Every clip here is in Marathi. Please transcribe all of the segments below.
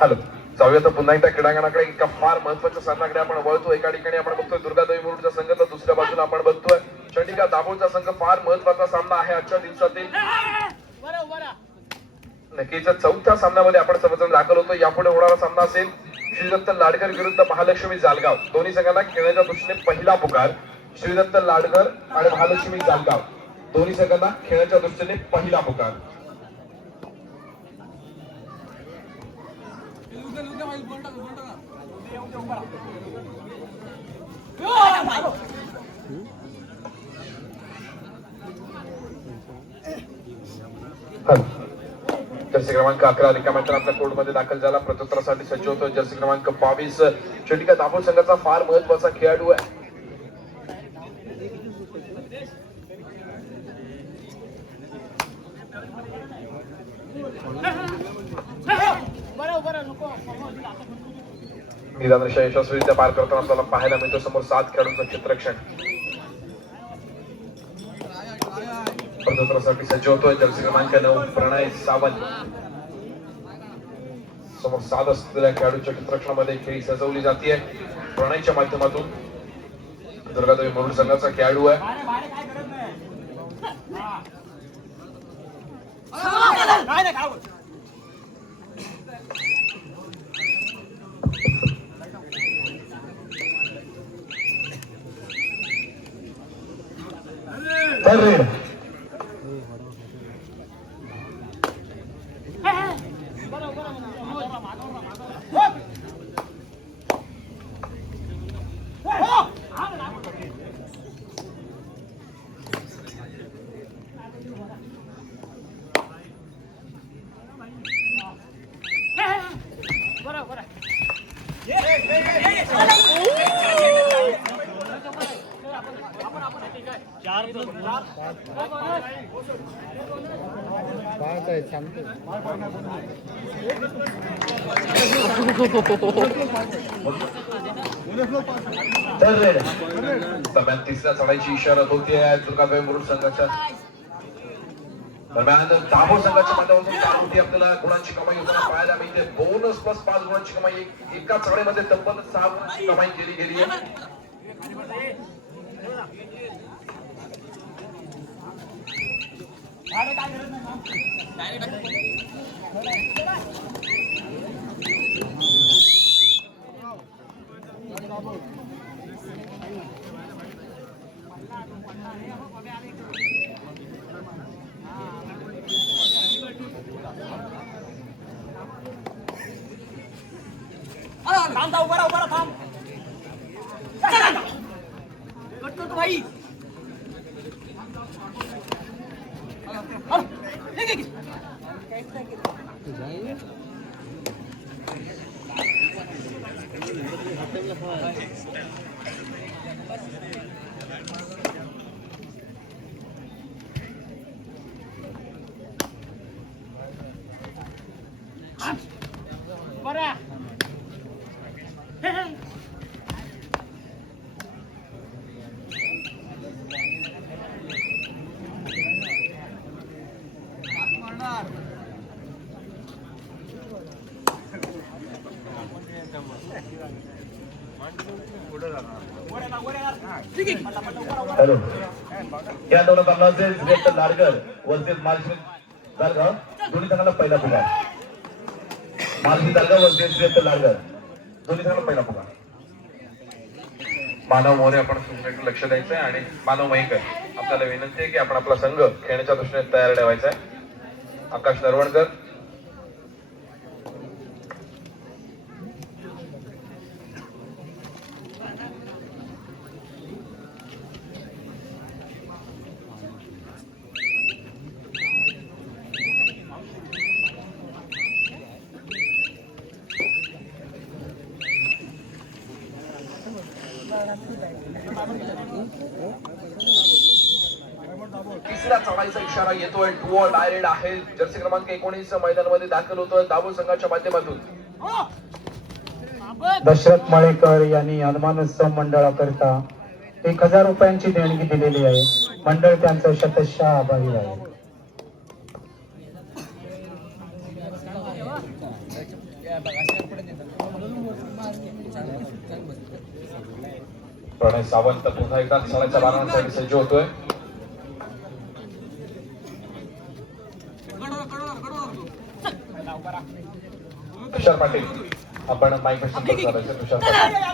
हॅलो, जाऊया तर पुन्हा एकदा क्रीडांगणाकडे. एका फार महत्वाच्या सामन्याकडे आपण वळतो. एका ठिकाणी आपण बघतोय दुर्गादेवी मुरुडचा संघ, तर दुसऱ्या बाजूला आपण बघतोय चंडिका दाभोळचा संघ. फार महत्वाचा सामना आहे आजच्या दिवसातील. नक्कीच चौथ्या सामन्यामध्ये आपण सर्वजण दाखल होतो. यापुढे होणारा सामना असेल श्रीदत्त लाडकर विरुद्ध महालक्ष्मी जालगाव. दोन्ही संघांना खेळण्याच्या दृष्टीने पहिला पुकार. श्रीदत्त लाडकर आणि महालक्ष्मी जालगाव दोन्ही संघांना खेळण्याच्या दृष्टीने पहिला पुकार. जर्सी क्रमांक 11 रिकाम्या आपल्या कोर्टमध्ये दाखल झाला. प्रत्युत्तरासाठी सज्ज होतो जर्सी क्रमांक 22 चंडिका दाभोळ संघाचा फार महत्वाचा खेळाडू आहे. निदानशा यशस्वीरित्या पार करताना आपल्याला पाहायला मिळतो समोर 7 खेळाडूंचं क्षेत्ररक्षण. प्रत्युत्तरासाठी सज्ज होतोय जर्सी क्रमांक 9 प्रणय सावंत. समोर 7 असलेल्या खेळाडूंच्या क्षेत्ररक्षणामध्ये खेळी सजवली जाते. प्रणयच्या माध्यमातून दुर्गादेवी मुरुड संघाचा खेळाडू आहे. दरम्यान तिसऱ्या चढाईची इशारा होतीये दुर्गादेवी मुरुड संघाच्या. दरम्यान दाभोळ संघाच्या माध्यमातून 4 कोटी आपल्याला गुणांची कमाई होताना पाहायला मिळते. बोनस प्लस 5 गुणांची कमाई. एका चढाईमध्ये तब्बल 6 गुणांची कमाई केली गेली आहे. भाई हॅलो, या दोन सामन्याचे श्रीदत्त लाडकर वर्सेस महालक्ष्मी जालगाव दोन्ही संघांना पहिला पुकार. महालक्ष्मी जालगाव वर्सेस श्रीदत्त लाडकर दोन्ही संघांना पहिला पुकार. मानव मोरे आपण सूचनेकडे लक्ष द्यायचंय आणि मानव मयेकर आपल्याला विनंती आहे की आपण आपला संघ खेळण्याच्या दृष्टीने तयार ठेवायचा आहे. आकाश नरवणकर, तिसऱ्या चढाईचा इशारा येतोय. टू ऑल डायरेक्ट आहे. जर्सी क्रमांक 19 मैदानामध्ये दाखल होतोय दाभोळ संघाच्या माध्यमातून. दशरथ माळेकर यांनी हनुमान उत्सव मंडळाकरिता 1000 रुपयांची देणगी दिलेली आहे. मंडळ त्यांचं शतशः आभारी आहे. प्रणय सावंत पुन्हा एकदा क्षणाच्या मारण्यासाठी सज्ज होतोय. तुषार पाटील आपण माईक तुषार पाटील.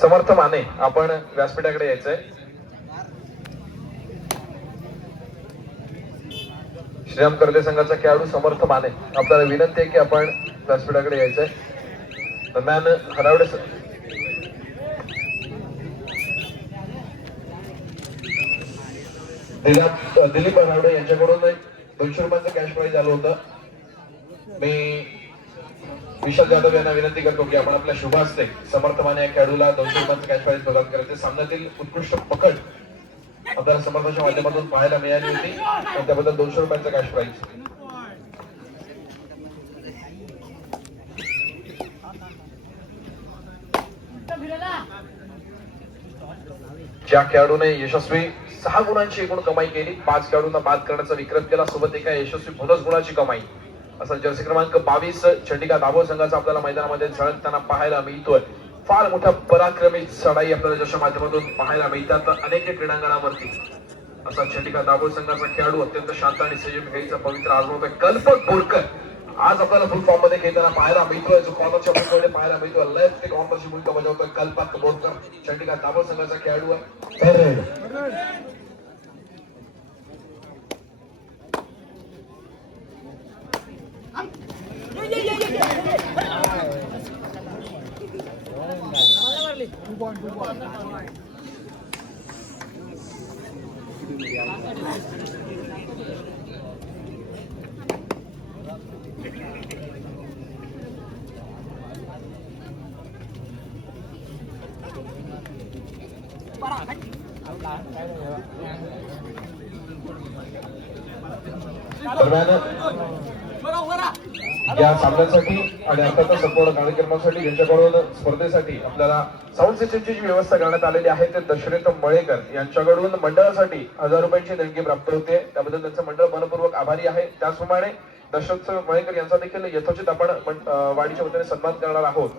समर्थ माने आपण व्यासपीठाकडे यायचंय. श्रीराम कर्ते संघाचा खेळाडू समर्थ माने आपल्याला विनंती आहे की आपण व्यासपीठाकडे यायचंय. दरम्यान हरावडे दिलीप हरावडे यांच्याकडून 200 रुपयाचं कॅश प्राइज आलं होतं. मी विशाल जाधव यांना विनंती करतो की आपण आपल्या शुभ हस्ते समर्थ माने या खेळाडूला 200 रुपयाचं कॅश प्राइज प्रदान करायचे. सामन्यातील उत्कृष्ट पकड आपल्याला समर्थाच्या माध्यमातून पाहायला मिळाली होती. त्याबद्दल 200 रुपयाचं कॅश प्राइज. ज्या खेळाडूने यशस्वी 6 गुणांची एकूण कमाई केली, 5 खेळाडूंना बाद करण्याचा विक्रम केला, सोबत एका यशस्वी बोनस गुणाची कमाई, असा जर्सी क्रमांक 22 चंडिका दाभोळ संघाचा आपल्याला मैदानामध्ये झळकताना पाहायला मिळतोय. फार मोठ्या पराक्रमी चढाई आपल्याला ज्याच्या माध्यमातून पाहायला मिळतात अनेक क्रीडांगणावरती. असा चंडिका दाभोळ संघाचा खेळाडू अत्यंत शांत आणि संयमी खेळीचा पवित्र आजमावतोय. कल्पक बोरकर आज आपल्याला फुल फॉर्म मध्ये खेळताना पाहायला मिळतोय. जो कॉर्नरच्या भूमिकेमध्ये पाहायला मिळतोय. लेफ्ट कॉर्नरची भूमिका बजावतोय कल्पक बोरकर. चंडिका दाभोळ संघाचा खेळाडू आहे. या सामन्यासाठी आणि आता संपूर्ण कार्यक्रमासाठी ज्यांच्याकडून स्पर्धेसाठी आपल्याला साऊंड सिस्टमची जी व्यवस्था करण्यात आलेली आहे ते दशरथ मळेकर यांच्याकडून मंडळासाठी 1000 रुपयांची देणगी प्राप्त होते. त्याबद्दल त्यांचं मंडळ मनपूर्वक आभारी आहे. त्याचप्रमाणे दशरथ मळेकर यांचा देखील यथोचित आपण वाडीच्या वतीने सन्मान करणार आहोत.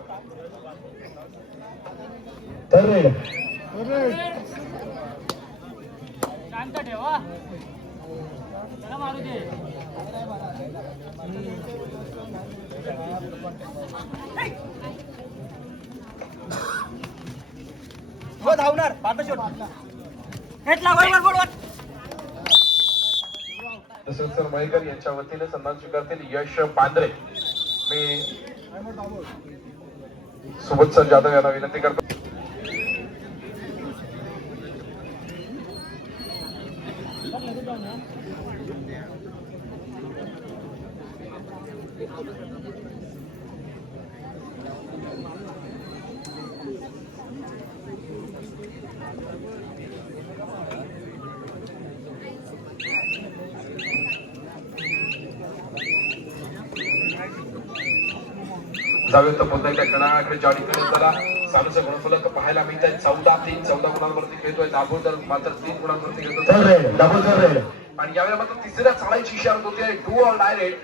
धावणार दशरथ मळेकर यांच्या वतीने सन्मान स्वीकारतील यश पांढरे. मी सुबोध सर जाधव यांना विनंती करतो. जावे तर पुन्हा एकदा कणाकडे जॉडीकडे त्याला सामन्याचा गुणफलक पाहायला मिळत आहे. 14-3 14 गुणांवरती खेळतोय. दाभोळ तर मात्र 3 गुणांवरती खेळतोय. आणि यावेळी मात्र तिसऱ्या चाळीची इशारा होती. Do or die red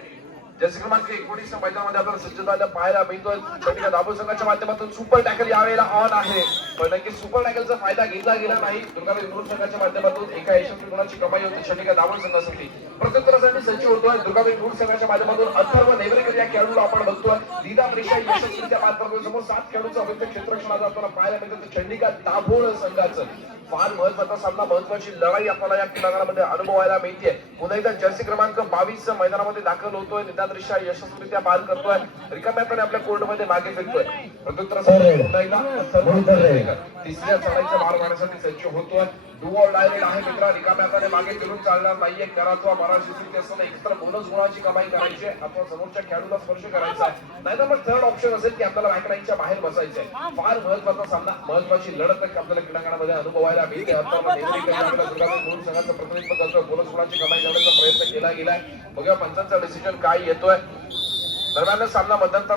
Jersey क्रमांक 19 मैदानामध्ये आपल्याला सज्जता पाहायला मिळतोय. चंडिका दाभोळ संघाच्या माध्यमातून सुपर टॅकल यावेळेला ऑन आहे. पण नक्की सुपर टॅकलचा फायदा घेतला गेला नाही. दुर्गावी इंदूर संघाच्या माध्यमातून एका यशस्वी गुणाची कमाई होती चंडिका दाभोळ संघासाठी. प्रत्युत्तरासाठी सज्ज होतोय दुर्गावी इंदूर संघाच्या माध्यमातून अथर्व नेवरेकर या खेळाडूला आपण बघतोय. दीदा रेषा यशस्वीरित्या पार करतोय. समोर 7 खेळाडूंचं अभिषेक क्षेत्ररक्षणात आपल्याला पाहायला मिळतं. चंडिका दाभोळ संघाचं फार महत्वाचा सामना, महत्वाची लढाई आपल्याला या क्रीडांगणामध्ये अनुभवायला मिळते. पुन्हा एकदा जर्सी क्रमांक 22 मैदानामध्ये दाखल होतोय. निदान रेषा यशस्वीरित्या पार करतोय. रिकाम्यापणे आपल्या कोर्टमध्ये मागे फिरतोय. प्रत्युत्तरासाठी पुन्हा एकदा तिसऱ्या चढाईचा मार मारण्यासाठी सज्ज होतोय. डू ऑर डाय रेड आहे मित्रा. रिकाम्यापणे मागे फिरून चालणार नाहीये. कराचा मारा शिस्तीत असताना एकतर बोनस गुणाची कमाई करायची, आपण समोरच्या खेळाडूला स्पर्श करायचा आहे. नाहीतर मग थर्ड ऑप्शन असेल की आपल्याला बॅकलाईनच्या बाहेर बसायचंय. फार महत्वाचा सामना, महत्वाची लढत आपल्याला क्रीडांगणामध्ये अनुभवायला मिळते. संघाचं प्रतिनिधित्व करतोय. बोनस गुणाची कमाई करण्याचा प्रयत्न केला गेलाय. बघूया पंचांचा डिसिजन काय येतोय. दरम्यान सामना मध्यंतर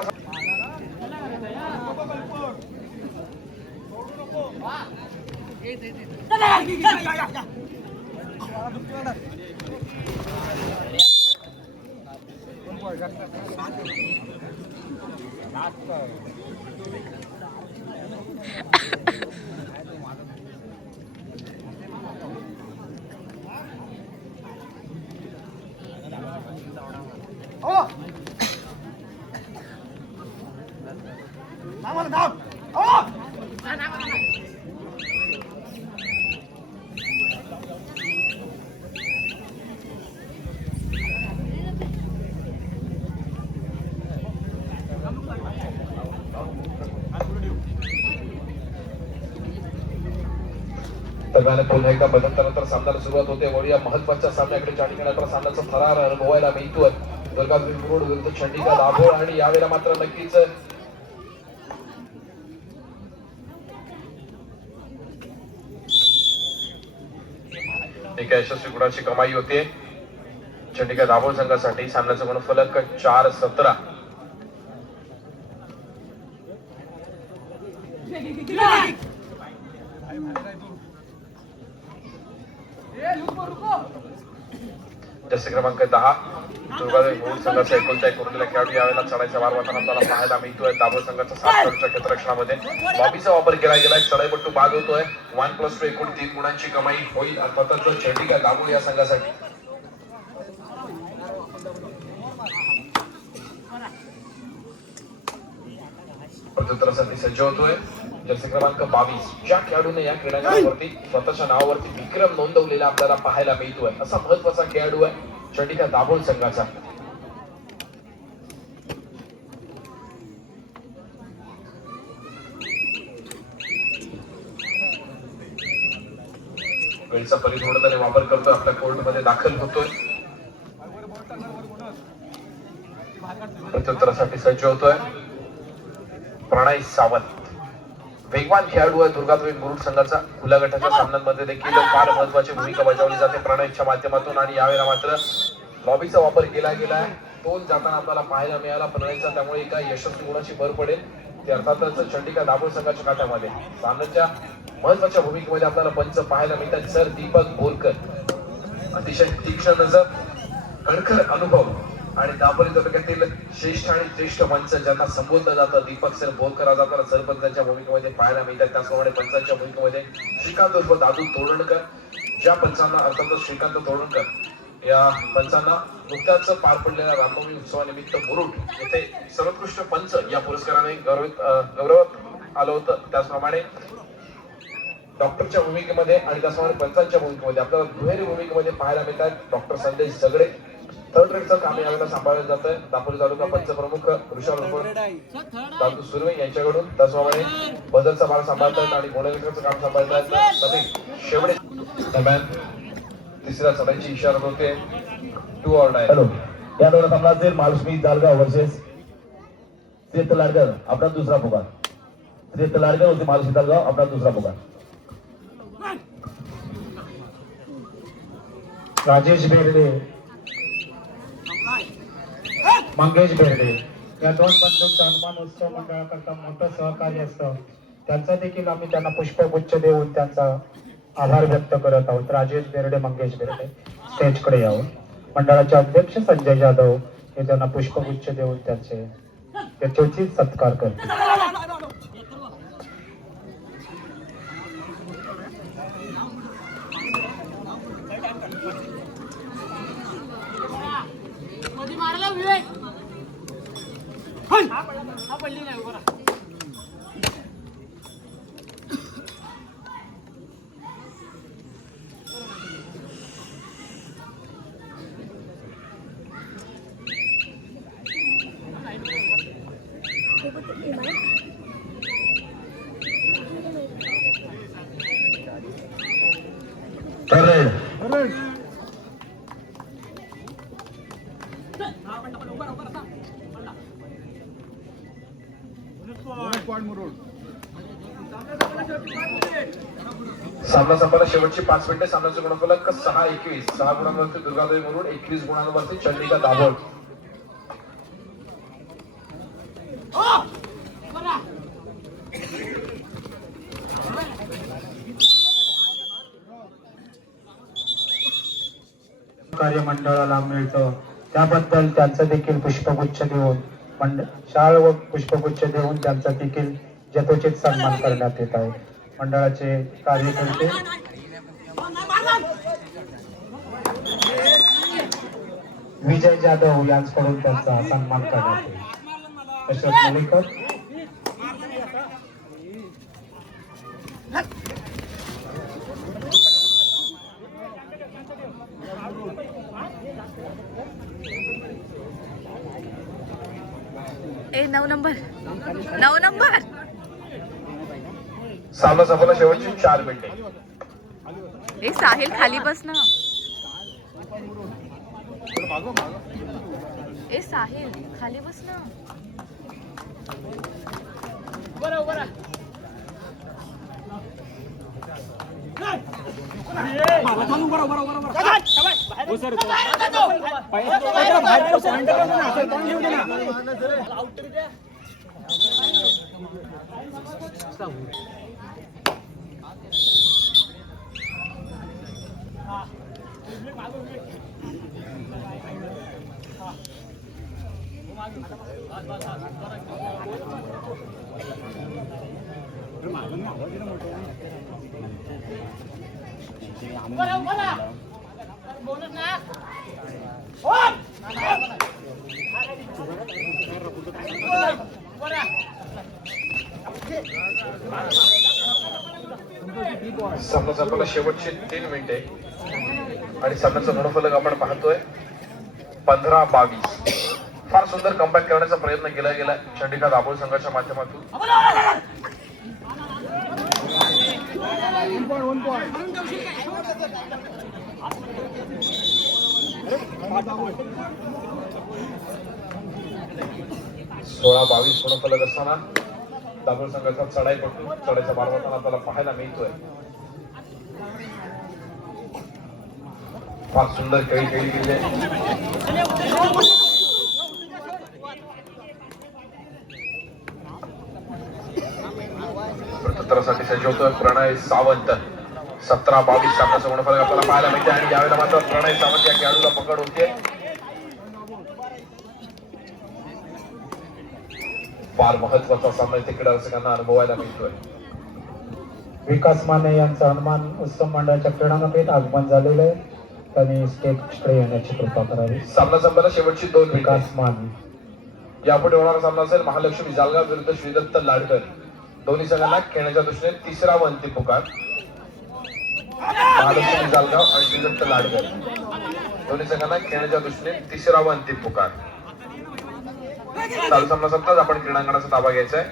दरम्यान पुन्हा एकदा बदलतानंतर सामन्याला सुरुवात होते. वळूया महत्वाच्या सामन्याकडे. ज्या ठिकाणी आपला सामन्याचा थरार अनुभवायला मिळतोय. दुर्गादेवी मुरुड विरुद्ध चंडिका दाभोळ. आणि यावेळेला मात्र नक्कीच एका यशस्वी गुणाची कमाई होते चंडिका दाभोळ संघासाठी. सामन्याचा गुणफलक 4-17. जसे क्रमांक 10 दुर्गादेवी मुरुड संघाचा एकुलता एक उरलेला खेळाडू यावेळेला चढाईचा वार वाहताना आपल्याला पाहायला मिळतोय. दाभोळ संघाचा 7 खेळाडूच्या क्षेत्ररक्षणामध्ये बॉबीचा वापर केला गेलाय. चढाईपट्टू बाद होतोय. 1+2 एकूण 3 गुणांची कमाई होईल अर्थातच चंडिका दाभोळ या संघासाठी. प्रत्युत्तरासाठी सज्ज होतोय जर्सी क्रमांक 22. ज्या खेळाडूने या क्रीडांगणावरती स्वतःच्या नावावरती विक्रम नोंदवलेला आपल्याला पाहायला मिळतोय. असा महत्वाचा खेळाडू आहे चंडिका दाभोळ संघाचा. वेळचा परिपूर्णपणे वापर करतोय. आपल्या कोर्टमध्ये दाखल होतोय. प्रत्युत्तरासाठी सज्ज होतोय प्रणय सावंत. वेगवान खेळाडू आहे दुर्गादेवी मुरुड संघाचा. खुल्या गटाच्या सामन्यांमध्ये देखील फार महत्वाची भूमिका बजावली जाते प्रणयच्या माध्यमातून. आणि यावेळेला मात्र लॉबीचा वापर केला गेलाय. तोल जाताना आपल्याला पाहायला मिळाला प्रणयचा. त्यामुळे एका यशस्वी गुणाची भर पडेल ते अर्थातच चंडिका दाभोळ संघाच्या खात्यामध्ये. सामन्याच्या महत्वाच्या भूमिकेमध्ये आपल्याला पंच पाहायला मिळतात सर दीपक बोरकर. अतिशय तीक्ष्ण नजर, कणखर अनुभव आणि दापोली तालुक्यातील श्रेष्ठ आणि ज्येष्ठ मंच ज्यांना संबोधलं जातं दीपक सर बोरकर जाताना सरपंचाच्या भूमिकेमध्ये पाहायला मिळतात. त्याचप्रमाणे पंचांच्या भूमिकेमध्ये श्रीकांत उर्फ दादू तोडणकर. ज्या पंचांना अर्थातच श्रीकांत तोडणकर या पंचांना नुकत्याच पार पडलेल्या रामनवमी उत्सवानिमित्त मुरुड येथे सर्वोत्कृष्ट पंच या पुरस्काराने गौरवात आलं होतं. त्याचप्रमाणे डॉक्टरच्या भूमिकेमध्ये आणि त्याचप्रमाणे पंचांच्या भूमिकेमध्ये आपल्याला दुहेरी भूमिकेमध्ये पाहायला मिळतात डॉक्टर संदेश झगडे. थर्ड रेडचं काम यावेळेला सांभाळलं जात आहे दापोली तालुका पंच प्रमुख ऋषभ दादू सुर्वे यांच्याकडून. त्याचप्रमाणे बदलचा भाग सांभाळतात आणि गुणलेखनाचं काम सांभाळतात समीर शेवडे. दरम्यान तिसऱ्या चढाईची इशारा होते 2 ऑर्ड आहे. हॅलो, या दोन सामन्यातील महालक्ष्मी जालगाव वर्सेस श्रीदत्त लाडकर आपला दुसरा पुकार. श्रीदत्त लाडकर होते महालक्ष्मी जालगाव आपला दुसरा पुकार. राजेश बेर्डे, मंगेश बेर्डे या दोन बंधूंचं हनुमान उत्सव मंडळाकरता मोठं सहकार्य असतं. त्यांचा देखील आम्ही त्यांना पुष्पगुच्छ देऊन त्यांचा आभार व्यक्त करत आहोत. राजेश बेर्डे, मंगेश बेर्डे स्टेजकडे यावं. मंडळाचे अध्यक्ष संजय जाधव हे त्यांना पुष्पगुच्छ देऊन त्यांचे यथोचित सत्कार करतील. सामना संपला. शेवटची 5 मिनिटे. सामन्याचं गुणफलक 6-21. 6 गुणांवरती दुर्गादेवी मुरुड, 21 गुणांवरती चंडिका दाभोळ. सहकार्य मंडळाला मिळतं त्याबद्दल त्यांचं देखील पुष्पगुच्छ देऊन शाल व पुष्पगुच्छ देऊन त्यांचा देखील यथोचित सन्मान करण्यात येत आहे. मंडळाचे कार्यकर्ते विजय जाधव यांच्याकडून त्यांचा सन्मान करण्यात येईल. अशोक मुलेकर ए 9 नंबर सामना संपला शेवटची 4 मिनिटे. ए साहिल खाली बस ना. ए साहिल खाली बस ना. सामना संपला शेवटची 3 मिनिटे आणि सामन्याचा गुणफलक आपण पाहतोय 15-22. फार सुंदर कमबॅक करण्याचा प्रयत्न केला गेला चंडिका दाभोळ संघाच्या माध्यमातून. सोळा 22 गुणफलक असताना दाभोळ संघाचा चढाईपटू चढाईचा मार्गात आपल्याला पाहायला मिळतोय. फार सुंदर खेळी खेळली गेली प्रत्युत्तरासाठी सज्ज होतोय प्रणय सावंत. 17-22 सामन्याचा गुणफलक आपल्याला पाहायला मिळते आणि यावेळेला मात्र प्रणय सावंत या खेळाडूला पकड होते. फार महत्वाचा सामना इथे क्रीडा रसिकांना अनुभवायला मिळतोय. विकास माने यांचं हनुमान उत्सव मंडळाच्या क्रीडांगणात आगमन झालेलं आहे. त्यांनी स्टेजकडे येण्याची कृपा करावी. सामना संपला शेवटची 2 मिनिटे. विकास माने यापुढे होणारा सामना असेल महालक्ष्मी जालगाव विरुद्ध श्रीदत्त लाडकर. दोन्ही संघांना खेळण्याच्या दृष्टीने तिसरा व अंतिम पुकार. महालक्ष्मी जालगाव आणि श्रीदत्त लाडकर दोन्ही संघांना खेळण्याच्या दृष्टीने तिसरा व अंतिम पुकार. चालू सामना संपताच आपण क्रीडांगणाचा ताबा घ्यायचा आहे.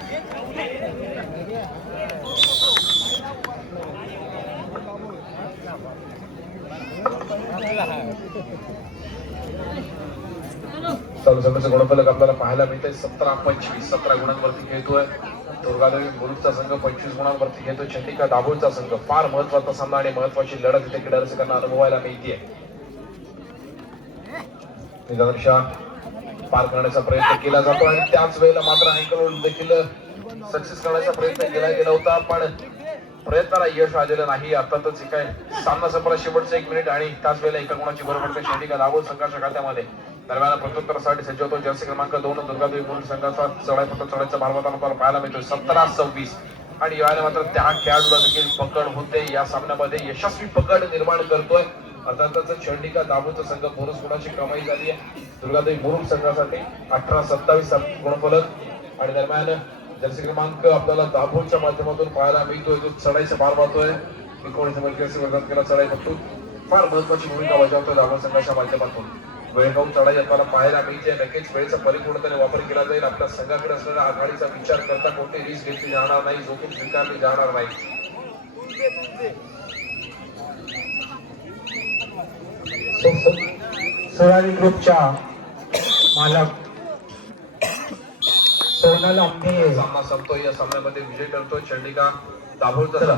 चालू सामन्याचं गुणफलक आपल्याला पाहायला मिळते 17-25. 17 गुणांवरती खेळतोय दुर्गादेवी मुरुडचा संघ. 25 गुणांवरती खेळतोय चंडिका दाभोळचा संघ. फार महत्वाचा सामना आणि महत्वाची लढत इथे क्रीडा रसिकांना अनुभवायला मिळते. निदानशा पार करण्याचा प्रयत्न केला जातो आणि त्याच वेळेला मात्र अँकल देखील सक्सेस करण्याचा प्रयत्न केला गेला होता पण प्रयत्नाला यश आलेलं नाही. अर्थातच काय सामना संपला शेवटचं 1 मिनिट आणि त्याच वेळेला एका गुणाची बरोबर पडते चंडिका दाभोळ संघाच्या खात्यामध्ये. दरम्यान प्रत्युत्तरासाठी सज्ज होतो जर्सी क्रमांक 2 दुर्गादेवी मुरुड संघाचा चढाईपटू चढाईचा मार्गात आपल्याला पाहायला मिळतोय 17-26 आणि यावेळेला मात्र त्या खेळाडूला देखील पकड होते. या सामन्यामध्ये यशस्वी पकड निर्माण करतोय. अर्थातच चंडिका दाभोळचा संघ बोनस गुणाची कमाई झाली आहे. दुर्गादेवी मुरुड संघासाठी 18-27 गुणफलक आणि दरम्यान जर्सी क्रमांक आपल्याला दाभोळच्या माध्यमातून पाहायला मिळतोय जो चढाईचा भार पाहतोय. 19 वर्षाची वर्गात केला चढाईपटू फार महत्वाची भूमिका बजावतोय दाभोळ संघाच्या माध्यमातून. वेळगाव चढाई आपल्याला पाहायला मिळते. नक्कीच वेळेचा परिपूर्णपणे वापर केला जाईल. आपल्या संघाकडे असलेल्या आघाडीचा विचार करता कोणती रिस्क घेतली जाणार नाही. जोखीम स्वीकारली जाणार नाही. सोनाली ग्रुपच्या मालक सोनल आंबे सामना संपतोय. या सामन्यामध्ये विजय ठरतोय चंडिका दाभोळचा संघ.